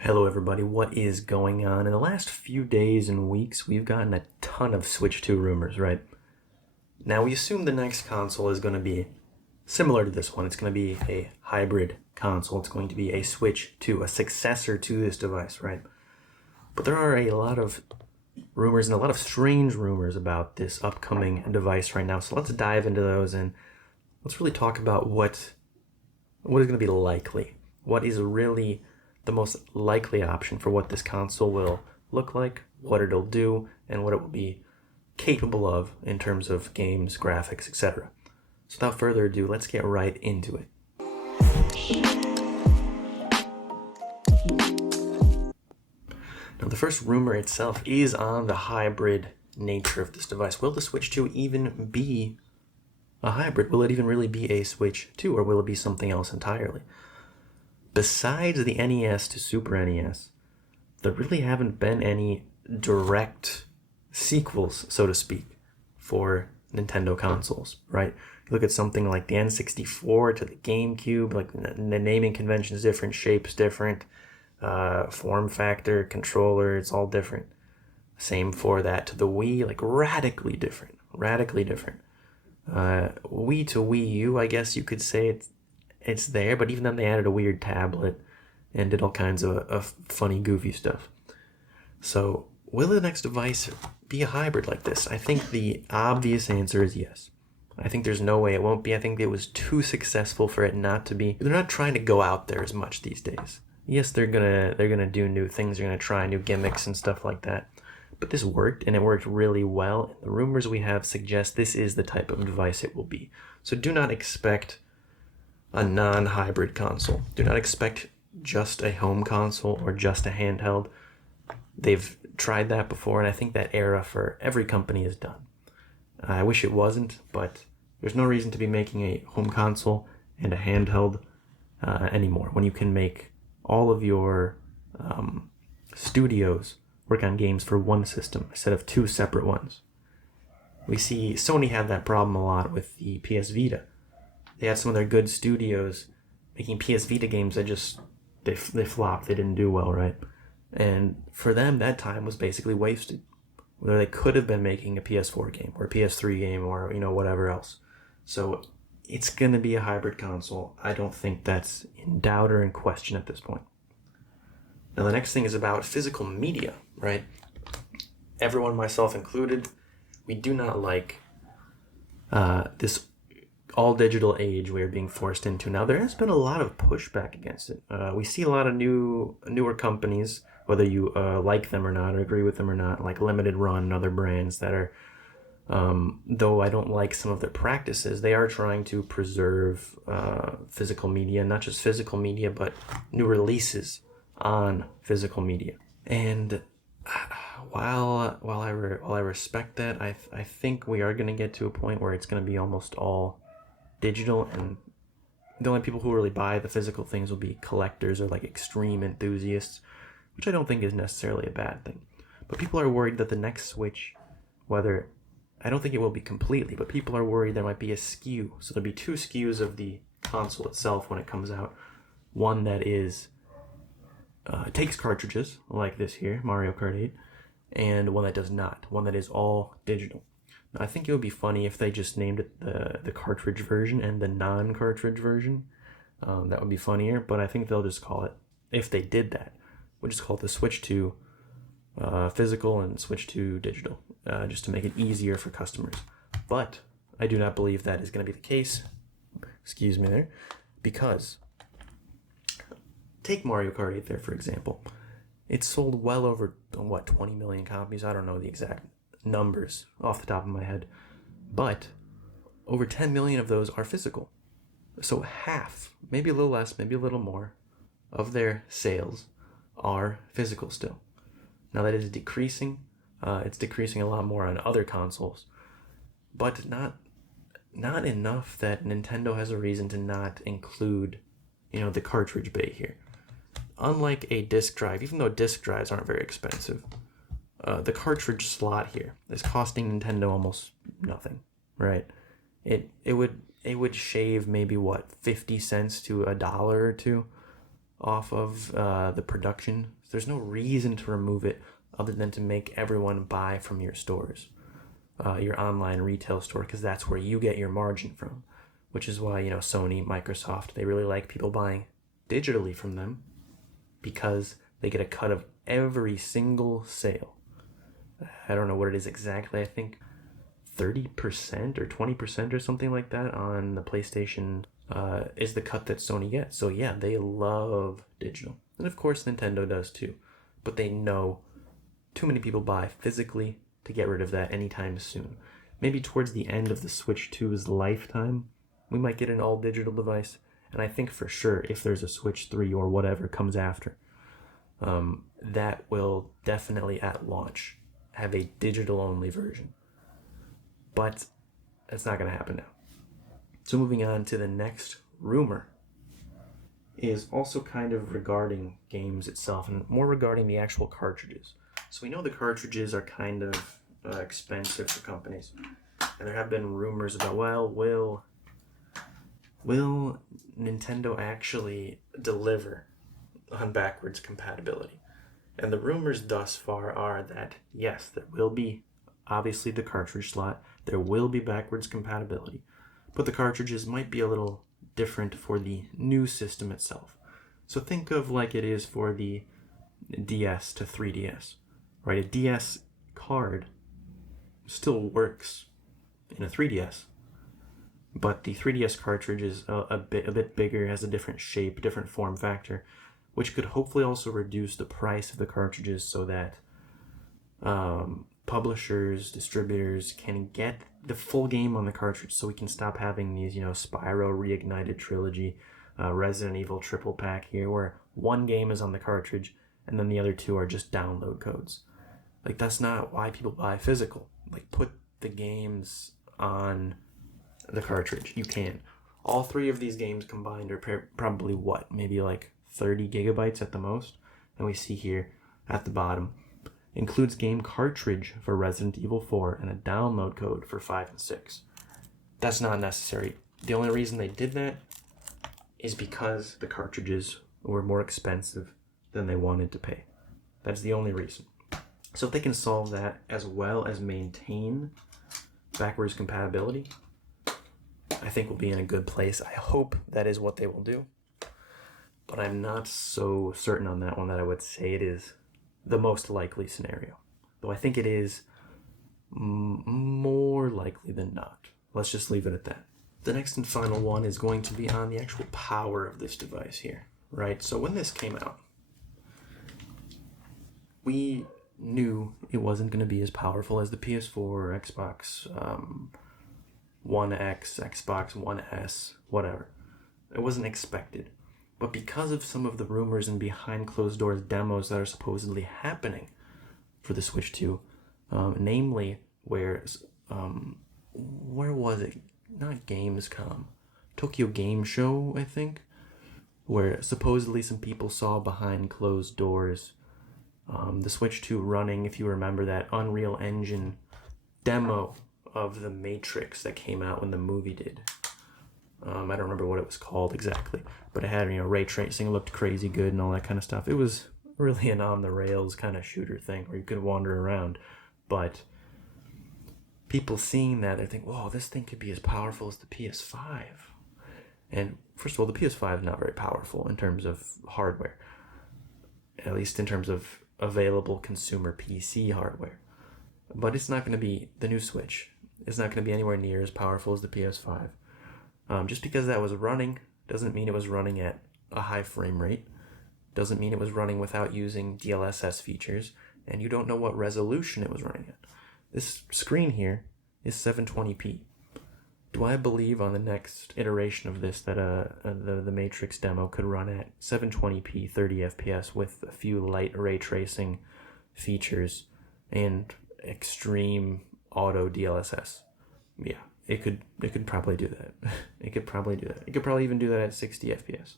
Hello, everybody. What is going on? In the last few days and weeks, we've gotten a ton of Switch 2 rumors, right? Now, we assume the next console is going to be similar to this one. It's going to be a hybrid console. It's going to be a Switch 2, a successor to this device, right? But there are a lot of rumors and a lot of strange rumors about this upcoming device right now. So let's dive into those and let's really talk about what is going to be likely. What is really the most likely option for what this console will look like, what it'll do, and what it will be capable of in terms of games, graphics, etc. So without further ado, let's get right into it. Now, the first rumor itself is on the hybrid nature of this device. Will the Switch 2 even be a hybrid? Will it even really be a Switch 2, or will it be something else entirely? Besides the NES to Super NES, there really haven't been any direct sequels, so to speak, for Nintendo consoles, right? You look at something like the N64 to the GameCube, like the naming convention is different, shape's different, form factor, controller, it's all different. Same for that to the Wii, like radically different. Wii to Wii U, I guess you could say it's there, but even then they added a weird tablet and did all kinds of funny, goofy stuff. So, will the next device be a hybrid like this? I think the obvious answer is yes. I think there's no way it won't be. I think it was too successful for it not to be. They're not trying to go out there as much these days. Yes, they're gonna do new things. They're gonna try new gimmicks and stuff like that. But this worked, and it worked really well. And the rumors we have suggest this is the type of device it will be. So do not expect a non-hybrid console. Do not expect just a home console or just a handheld. They've tried that before, and I think that era for every company is done. I wish it wasn't, but there's no reason to be making a home console and a handheld anymore when you can make all of your studios work on games for one system instead of two separate ones. We see Sony have that problem a lot with the PS Vita. They had some of their good studios making PS Vita games that just, they flopped. They didn't do well, right? And for them, that time was basically wasted. Where they could have been making a PS4 game or a PS3 game or, whatever else. So it's going to be a hybrid console. I don't think that's in doubt or in question at this point. Now, the next thing is about physical media, right? Everyone, myself included, we do not like this all-digital age we are being forced into. Now, there has been a lot of pushback against it. We see a lot of newer companies, whether you like them or not, or agree with them or not, like Limited Run and other brands that are, though I don't like some of their practices, they are trying to preserve physical media, not just physical media, but new releases on physical media. And while I respect that, I think we are going to get to a point where it's going to be almost all digital, and the only people who really buy the physical things will be collectors or like extreme enthusiasts, which I don't think is necessarily a bad thing. But people are worried that the next Switch, I don't think it will be completely, but people are worried there might be a SKU. So there'll be two SKUs of the console itself when it comes out. One that is takes cartridges like this here, Mario Kart 8, and one that does not. One that is all digital. I think it would be funny if they just named it the cartridge version and the non-cartridge version. That would be funnier, but I think they'll just call it, if they did that, we'll just call it the Switch 2 physical and Switch 2 digital, just to make it easier for customers. But I do not believe that is going to be the case. Excuse me there. Because, take Mario Kart 8 there, for example. It sold well over, 20 million copies? I don't know the exact numbers off the top of my head, but over 10 million of those are physical. So half, maybe a little less, maybe a little more, of their sales are physical still. Now that is decreasing. It's decreasing a lot more on other consoles, but not enough that Nintendo has a reason to not include, the cartridge bay here. Unlike a disc drive, even though disc drives aren't very expensive, the cartridge slot here is costing Nintendo almost nothing, right? It would shave maybe 50 cents to $1 or $2 off of the production. There's no reason to remove it other than to make everyone buy from your stores, your online retail store, because that's where you get your margin from, which is why, Sony, Microsoft, they really like people buying digitally from them because they get a cut of every single sale. I don't know what it is exactly. I think 30% or 20% or something like that on the PlayStation is the cut that Sony gets. So yeah, they love digital. And of course Nintendo does too. But they know too many people buy physically to get rid of that anytime soon. Maybe towards the end of the Switch 2's lifetime, we might get an all digital device. And I think for sure if there's a Switch 3 or whatever comes after, that will definitely at launch have a digital only version. But it's not going to happen now. So moving on to the next rumor is also kind of regarding games itself and more regarding the actual cartridges. So we know the cartridges are kind of expensive for companies. And there have been rumors about, well, will Nintendo actually deliver on backwards compatibility? And the rumors thus far are that, yes, there will be obviously the cartridge slot, there will be backwards compatibility, but the cartridges might be a little different for the new system itself. So think of like it is for the DS to 3DS, right? A DS card still works in a 3DS, but the 3DS cartridge is a bit bigger, has a different shape, different form factor, which could hopefully also reduce the price of the cartridges so that publishers, distributors can get the full game on the cartridge, so we can stop having these, Spyro Reignited Trilogy, Resident Evil triple pack here, where one game is on the cartridge and then the other two are just download codes. Like, that's not why people buy physical. Like, put the games on the cartridge. You can. All three of these games combined are probably maybe like 30 gigabytes at the most. And we see here at the bottom, includes game cartridge for Resident Evil 4 and a download code for 5 and 6. That's not necessary. The only reason they did that is because the cartridges were more expensive than they wanted to pay. That's the only reason. So if they can solve that as well as maintain backwards compatibility, I think we'll be in a good place. I hope that is what they will do. But I'm not so certain on that one that I would say it is the most likely scenario. Though I think it is more likely than not. Let's just leave it at that. The next and final one is going to be on the actual power of this device here, right? So when this came out, we knew it wasn't going to be as powerful as the PS4 or Xbox One X, Xbox One S, whatever. It wasn't expected. But because of some of the rumors and behind closed doors demos that are supposedly happening for the Switch 2, namely where was it? Not Gamescom. Tokyo Game Show, I think, where supposedly some people saw behind closed doors the Switch 2 running, if you remember that Unreal Engine demo of the Matrix that came out when the movie did. I don't remember what it was called exactly, but it had, ray tracing, looked crazy good and all that kind of stuff. It was really an on-the-rails kind of shooter thing where you could wander around, but people seeing that, they think, whoa, this thing could be as powerful as the PS5. And first of all, the PS5 is not very powerful in terms of hardware, at least in terms of available consumer PC hardware. But it's not going to be the new Switch. It's not going to be anywhere near as powerful as the PS5. Just because that was running doesn't mean it was running at a high frame rate. Doesn't mean it was running without using DLSS features, and you don't know what resolution it was running at. This screen here is 720p. Do I believe on the next iteration of this that the Matrix demo could run at 720p 30 FPS with a few light ray tracing features and extreme auto DLSS? Yeah, it could probably do that. It could probably do that. It could probably even do that at 60 FPS.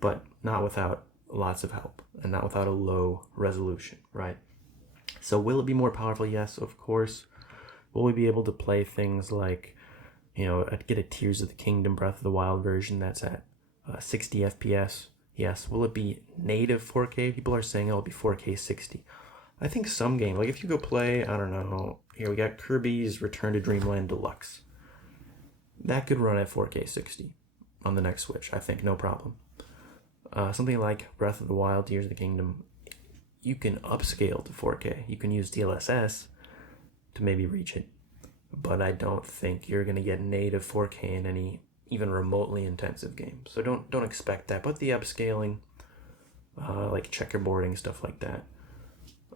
But not without lots of help and not without a low resolution, right? So will it be more powerful? Yes, of course. Will we be able to play things like, get a Tears of the Kingdom Breath of the Wild version that's at 60 FPS, Yes. Will it be native 4K? People are saying it'll be 4K 60. I think some game, like if you go play, I don't know, here we got Kirby's Return to Dreamland Deluxe. That could run at 4K 60 on the next Switch, I think, no problem. Something like Breath of the Wild, Tears of the Kingdom, you can upscale to 4K. You can use DLSS to maybe reach it. But I don't think you're going to get native 4K in any even remotely intensive game. So don't expect that. But the upscaling, like checkerboarding, stuff like that,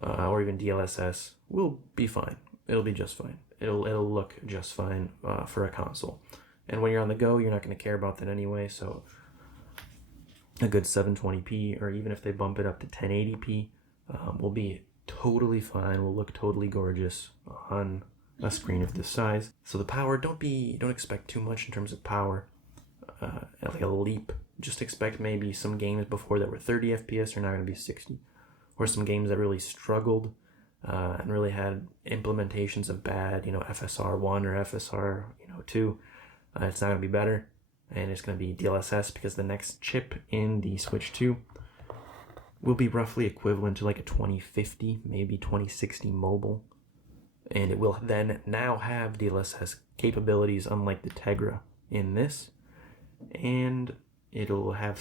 or even DLSS, will be fine. It'll be just fine. It'll look just fine for a console. And when you're on the go, you're not going to care about that anyway. So a good 720p, or even if they bump it up to 1080p, will be totally fine. Will look totally gorgeous on a screen of this size. So the power, don't expect too much in terms of power, like a leap. Just expect maybe some games before that were 30 FPS are now going to be 60, or some games that really struggled and really had implementations of bad, FSR 1 or FSR 2. It's not going to be better, and it's going to be DLSS, because the next chip in the Switch 2 will be roughly equivalent to like a 2050, maybe 2060 mobile. And it will then now have DLSS capabilities, unlike the Tegra in this. And it'll have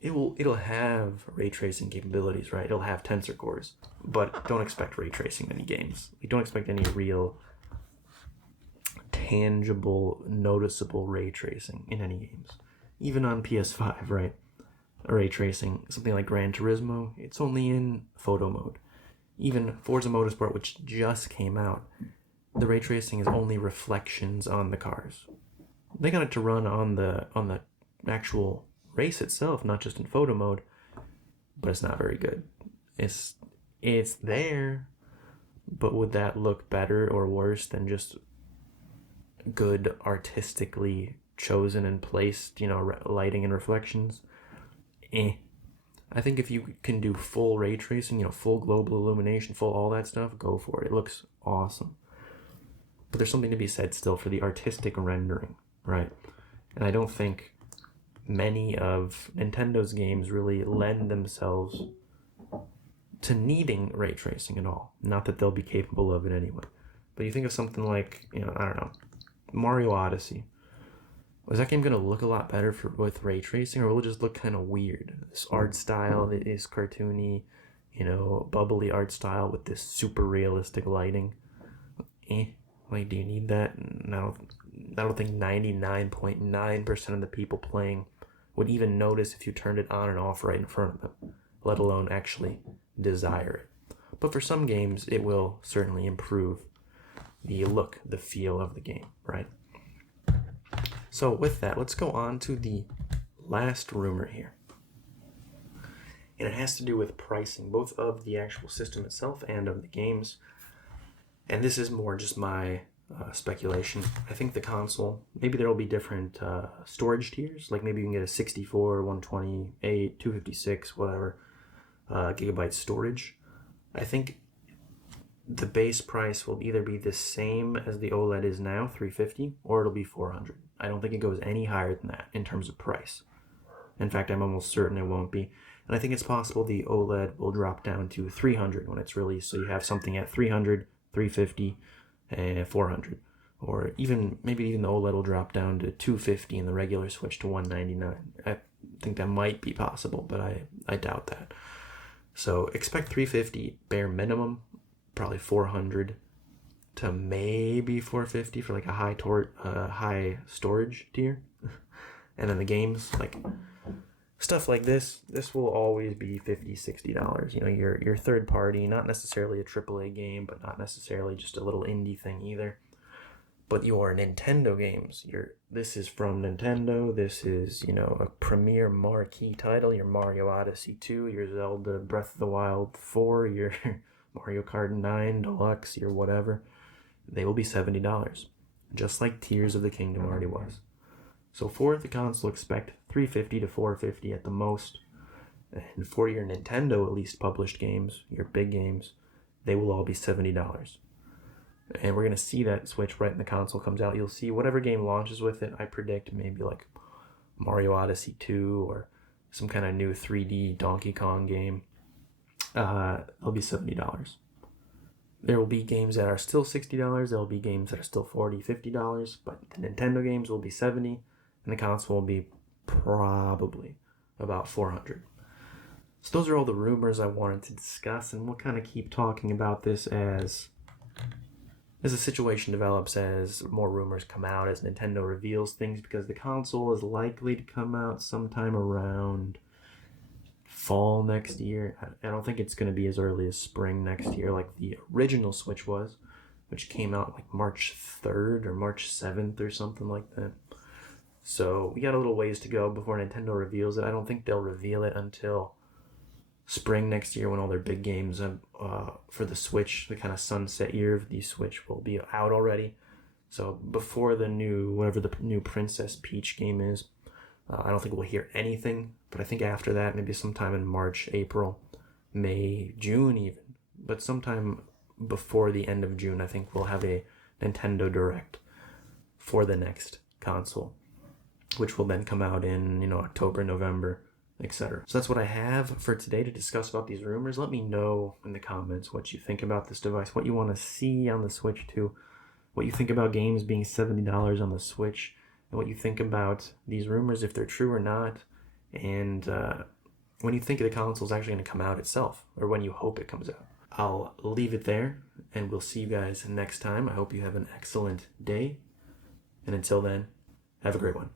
it'll have ray tracing capabilities, right? It'll have tensor cores, but don't expect ray tracing in any games. We don't expect any real tangible, noticeable ray tracing in any games. Even on PS5, right? Ray tracing, something like Gran Turismo, it's only in photo mode. Even Forza Motorsport, which just came out, the ray tracing is only reflections on the cars. They got it to run on the actual race itself, not just in photo mode, but it's not very good. It's there, but would that look better or worse than just good artistically chosen and placed, lighting and reflections? I think if you can do full ray tracing, full global illumination, full all that stuff, go for it. It looks awesome. But there's something to be said still for the artistic rendering, right? And I don't think many of Nintendo's games really lend themselves to needing ray tracing at all. Not that they'll be capable of it anyway. But you think of something like, I don't know, Mario Odyssey. Was that game going to look a lot better with ray tracing, or will it just look kind of weird? This art style that is cartoony, bubbly art style with this super realistic lighting. Like, do you need that? I don't think 99.9% of the people playing would even notice if you turned it on and off right in front of them, let alone actually desire it. But for some games, it will certainly improve the look, the feel of the game, right? So with that, let's go on to the last rumor here. And it has to do with pricing, both of the actual system itself and of the games. And this is more just my speculation. I think the console, maybe there will be different storage tiers. Like maybe you can get a 64, 128, 256, whatever, gigabyte storage. I think the base price will either be the same as the OLED is now, $350, or it'll be $400. I don't think it goes any higher than that in terms of price. In fact, I'm almost certain it won't be. And I think it's possible the OLED will drop down to $300 when it's released. So you have something at $300, $350, and $400. Or maybe even the OLED will drop down to $250 and the regular Switch to $199. I think that might be possible, but I doubt that. So expect $350 bare minimum, probably $400 to maybe $450 for like a high storage tier. And then the games, like stuff like this will always be $50, $60. Your third party, not necessarily a AAA game, but not necessarily just a little indie thing either. But your Nintendo games, this is from Nintendo. This is, a premier marquee title. Your Mario Odyssey 2, your Zelda Breath of the Wild 4, your Mario Kart 9 Deluxe, your whatever. They will be $70, just like Tears of the Kingdom already was. So for the console, expect $350 to $450 at the most. And for your Nintendo at least published games, your big games, they will all be $70. And we're going to see that switch right when the console comes out. You'll see whatever game launches with it. I predict maybe like Mario Odyssey 2 or some kind of new 3D Donkey Kong game, it'll be $70. There will be games that are still $60. There will be games that are still $40, $50. But the Nintendo games will be $70, and the console will be probably about $400. So those are all the rumors I wanted to discuss, and we'll kind of keep talking about this as the situation develops, as more rumors come out, as Nintendo reveals things, because the console is likely to come out sometime around fall next year. I don't think it's going to be as early as spring next year like the original Switch was, which came out like March 3rd or March 7th or something like that. So we got a little ways to go before Nintendo reveals it. I don't think they'll reveal it until spring next year, when all their big games for the Switch, the kind of sunset year of the Switch, will be out already. So before the new Princess Peach game is, I don't think we'll hear anything. But I think after that, maybe sometime in March, April, May, June even, but sometime before the end of June, I think we'll have a Nintendo Direct for the next console, which will then come out in October, November, etc. So that's what I have for today to discuss about these rumors. Let me know in the comments what you think about this device, what you want to see on the Switch 2, what you think about games being $70 on the Switch, and what you think about these rumors, if they're true or not, and when you think the console is actually going to come out itself, or when you hope it comes out. I'll leave it there, and we'll see you guys next time. I hope you have an excellent day, and until then, have a great one.